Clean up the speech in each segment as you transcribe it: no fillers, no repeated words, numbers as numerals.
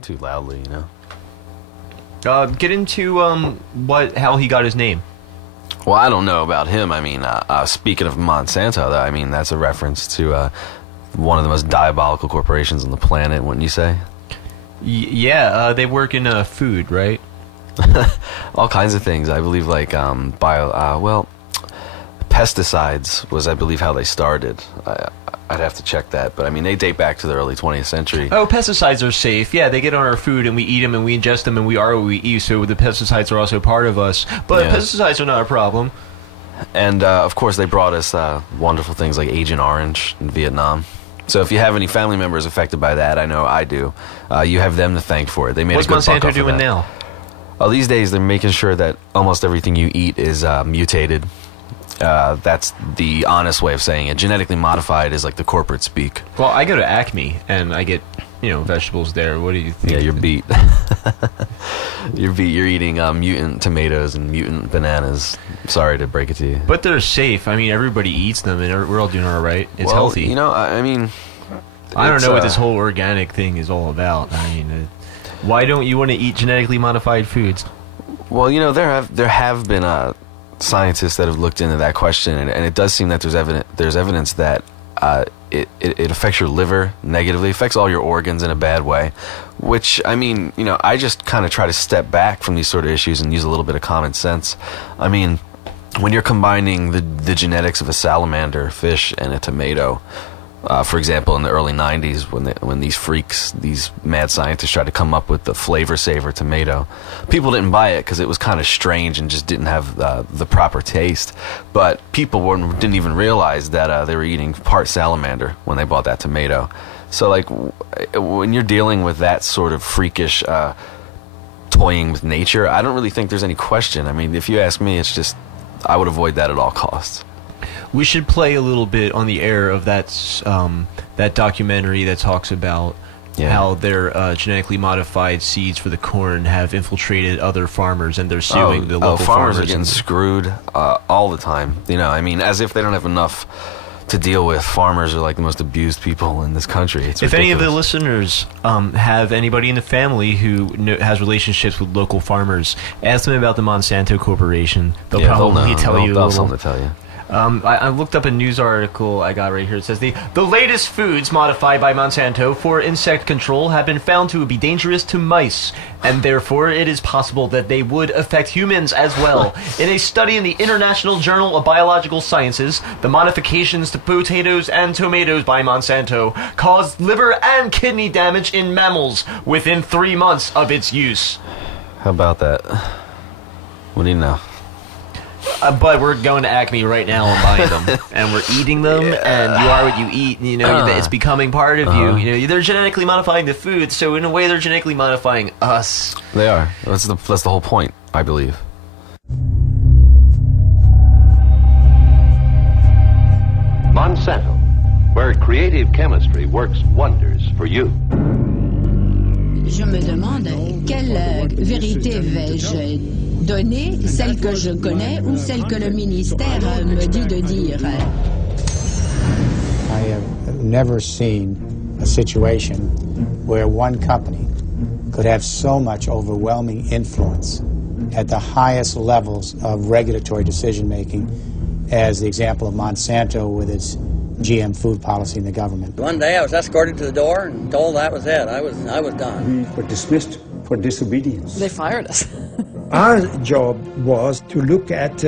Too loudly, you know. Get into how he got his name. Well, I don't know about him. I mean, speaking of Monsanto, though, I mean, that's a reference to one of the most diabolical corporations on the planet, wouldn't you say? Yeah, they work in food, right? All kinds of things. I believe, like, pesticides was, I believe, how they started. I'd have to check that, but I mean, they date back to the early 20th century. Oh, pesticides are safe. Yeah, they get on our food, and we eat them, and we ingest them, and we are what we eat, so the pesticides are also part of us. But yeah. Pesticides are not a problem. And, of course, they brought us wonderful things like Agent Orange in Vietnam. So if you have any family members affected by that, I know I do, you have them to thank for it. They made What's a good buck Monsanto off doing of that. now? Oh, these days, they're making sure that almost everything you eat is mutated. That's the honest way of saying it. Genetically modified is like the corporate speak. Well, I go to Acme, and I get, vegetables there. What do you think? Yeah, you're beat. You're beat. You're eating mutant tomatoes and mutant bananas. Sorry to break it to you. But they're safe. I mean, everybody eats them, and we're all doing all right. It's healthy. You know, I mean... I don't know what this whole organic thing is all about. I mean, why don't you want to eat genetically modified foods? Well, there have been... scientists that have looked into that question, and it does seem that there's evidence that it affects your liver negatively, affects all your organs in a bad way, which, I mean, I just kind of try to step back from these sort of issues and use a little bit of common sense. I mean, when you're combining the genetics of a salamander, fish, and a tomato, for example, in the early 90s, when these freaks, these mad scientists tried to come up with the flavor saver tomato, people didn't buy it because it was kind of strange and just didn't have the proper taste. But people didn't even realize that they were eating part salamander when they bought that tomato. So, like, when you're dealing with that sort of freakish toying with nature, I don't really think there's any question. I mean, if you ask me, it's just, I would avoid that at all costs. We should play a little bit on the air of that documentary that talks about how their genetically modified seeds for the corn have infiltrated other farmers, and they're suing the local farmers. Farmers are getting screwed all the time. I mean, as if they don't have enough to deal with. Farmers are like the most abused people in this country. It's ridiculous. If any of the listeners have anybody in the family who has relationships with local farmers, ask them about the Monsanto Corporation. They'll probably tell you a little. They'll have something to tell you. I looked up a news article I got right here. It says the latest foods modified by Monsanto for insect control have been found to be dangerous to mice, and therefore it is possible that they would affect humans as well. In a study in the International Journal of Biological Sciences, the modifications to potatoes and tomatoes by Monsanto caused liver and kidney damage in mammals within 3 months of its use. How about that? What do you know? But we're going to Acme right now and buying them, and we're eating them, and you are what you eat. It's becoming part of you. They're genetically modifying the food, so in a way, they're genetically modifying us. They are. That's the whole point, I believe. Monsanto, where creative chemistry works wonders for you. Je me demande quelle vérité vais-je donner, celle que je connais ou celle que le ministère me dit de dire. I have never seen a situation where one company could have so much overwhelming influence at the highest levels of regulatory decision-making as the example of Monsanto with its GM food policy in the government. One day I was escorted to the door and told that was it. I was done. We were dismissed for disobedience. They fired us. Our job was to look at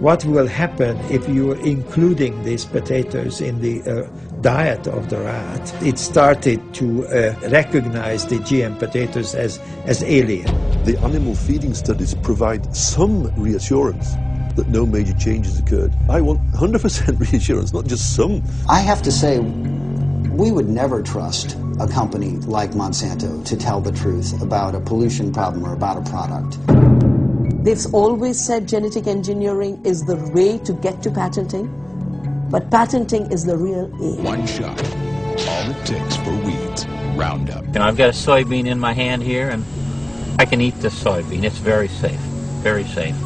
what will happen if you are including these potatoes in the diet of the rat. It started to recognize the GM potatoes as alien. The animal feeding studies provide some reassurance that no major changes occurred. I want 100% reassurance, not just some. I have to say, we would never trust a company like Monsanto to tell the truth about a pollution problem or about a product. They've always said genetic engineering is the way to get to patenting, but patenting is the real aim. One shot, all it takes for weeds. Roundup. I've got a soybean in my hand here, and I can eat this soybean. It's very safe, very safe.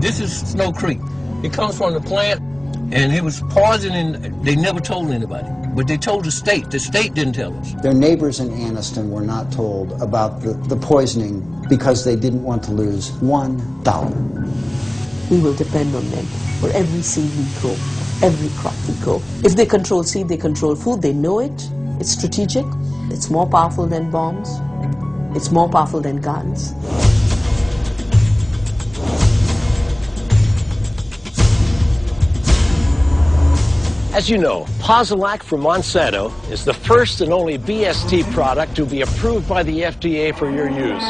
This is Snow Creek. It comes from the plant, and it was poison, and they never told anybody. But they told the state. The state didn't tell us. Their neighbors in Anniston were not told about the poisoning because they didn't want to lose $1. We will depend on them for every seed we grow, every crop we grow. If they control seed, they control food. They know it. It's strategic. It's more powerful than bombs. It's more powerful than guns. As you know, Posilac from Monsanto is the first and only BST product to be approved by the FDA for your use.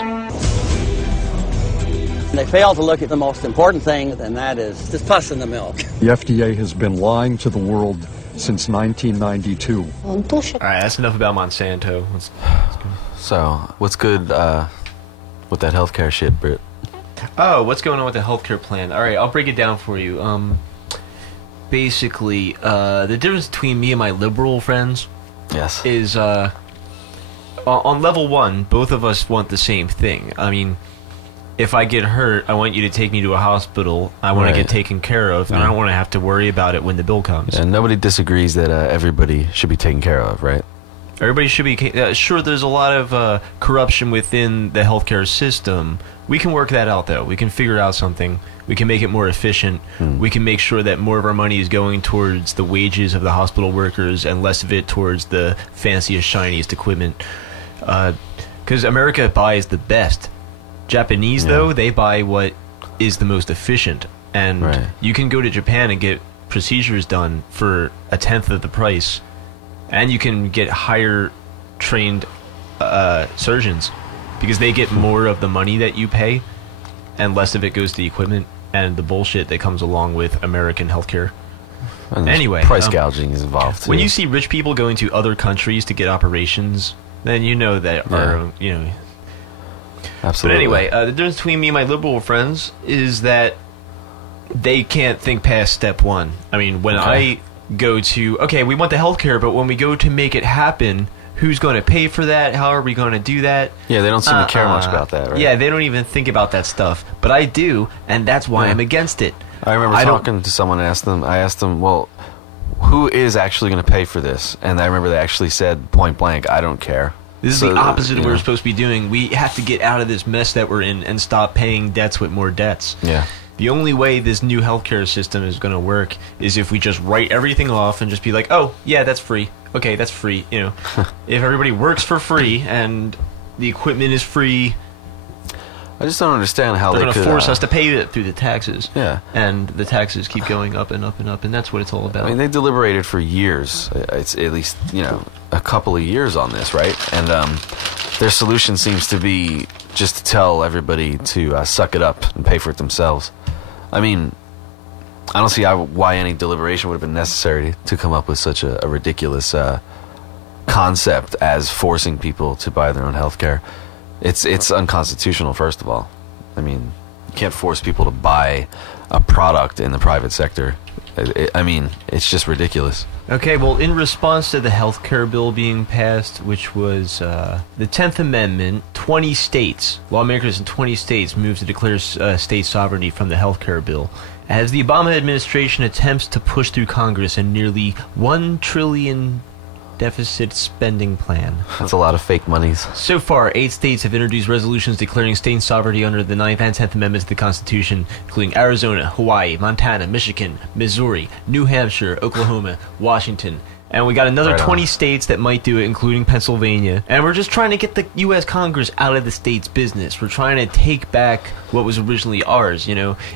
They fail to look at the most important thing, and that is this pus in the milk. The FDA has been lying to the world since 1992. All right, that's enough about Monsanto. Let's go. So, what's good with that healthcare shit, Britt? Oh, what's going on with the healthcare plan? All right, I'll break it down for you. Basically, the difference between me and my liberal friends is on level one, both of us want the same thing. I mean, if I get hurt, I want you to take me to a hospital. I want to get taken care of, and I don't want to have to worry about it when the bill comes. And nobody disagrees that everybody should be taken care of, right? Everybody should be... sure, there's a lot of corruption within the healthcare system. We can work that out, though. We can figure out something. We can make it more efficient. We can make sure that more of our money is going towards the wages of the hospital workers and less of it towards the fanciest, shiniest equipment. Because America buys the best. Japanese, though, they buy what is the most efficient. And you can go to Japan and get procedures done for 1/10 of the price. And you can get higher trained surgeons because they get more of the money that you pay and less of it goes to the equipment and the bullshit that comes along with American healthcare. And anyway, price gouging is involved too. When you see rich people going to other countries to get operations, then you know that Absolutely. But anyway, the difference between me and my liberal friends is that they can't think past step one. I mean, when I go to, we want the healthcare, but when we go to make it happen, who's going to pay for that? How are we going to do that? Yeah, they don't seem to care much about that, right? Yeah, they don't even think about that stuff. But I do, and that's why I'm against it. I remember talking to someone and I asked them, well, who is actually going to pay for this? And I remember they actually said point blank, I don't care. This is the opposite of what we're supposed to be doing. We have to get out of this mess that we're in and stop paying debts with more debts. Yeah. The only way this new healthcare system is going to work is if we just write everything off and just be like, oh, yeah, that's free. Okay, that's free. If everybody works for free and the equipment is free, I just don't understand how they're they going could to force us to pay it through the taxes. Yeah. And the taxes keep going up and up and up, and that's what it's all about. I mean, they deliberated for years. It's at least, a couple of years on this, right? And their solution seems to be just to tell everybody to suck it up and pay for it themselves. I mean, I don't see why any deliberation would have been necessary to come up with such a ridiculous concept as forcing people to buy their own health care. It's unconstitutional, first of all. I mean, you can't force people to buy a product in the private sector. I mean, it's just ridiculous. Okay, well, in response to the health care bill being passed, which was the 10th Amendment, 20 states, lawmakers in 20 states moved to declare state sovereignty from the health care bill, as the Obama administration attempts to push through Congress a nearly $1 trillion deficit spending plan. That's a lot of fake monies. So far, 8 states have introduced resolutions declaring state sovereignty under the 9th and 10th Amendments to the Constitution, including Arizona, Hawaii, Montana, Michigan, Missouri, New Hampshire, Oklahoma, Washington. And we got another 20 states that might do it, including Pennsylvania. And we're just trying to get the U.S. Congress out of the state's business. We're trying to take back what was originally ours,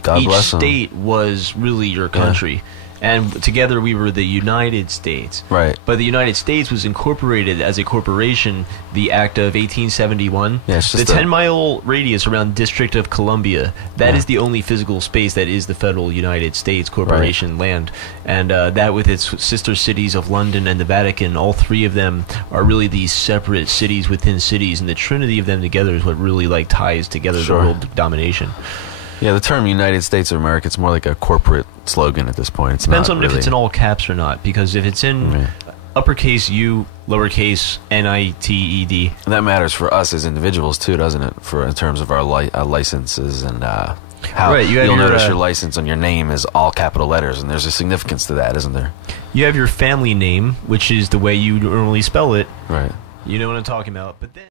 God Each state was really your country. Yeah. And together we were the United States. Right. But the United States was incorporated as a corporation, the Act of 1871. Yeah, it's just the 10-mile radius around District of Columbia, that is the only physical space that is the federal United States corporation land. And that with its sister cities of London and the Vatican, all 3 of them are really these separate cities within cities. And the trinity of them together is what really ties together the world domination. Yeah, the term United States of America, it's more like a corporate slogan at this point. It's depends not on really... if it's in all caps or not, because if it's in uppercase U, lowercase NITED... That matters for us as individuals too, doesn't it? In terms of our licenses and how you'll notice your license on your name is all capital letters, and there's a significance to that, isn't there? you have your family name, which is the way you normally spell it. Right. You know what I'm talking about. But then